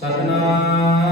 सतना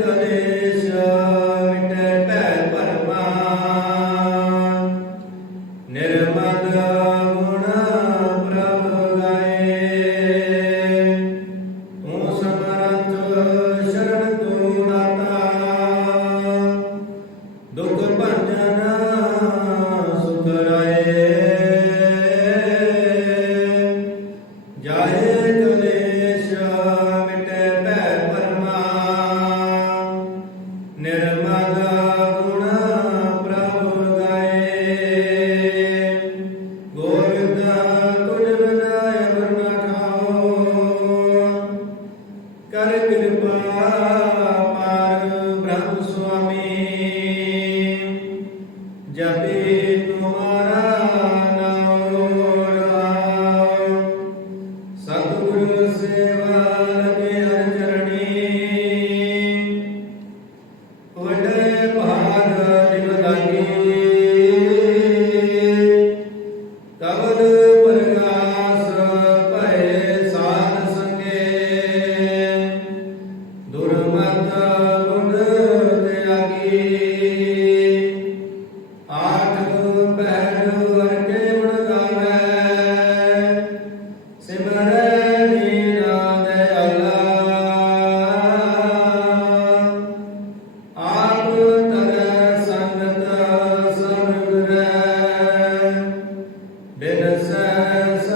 ਜਾਏ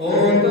ਓਟ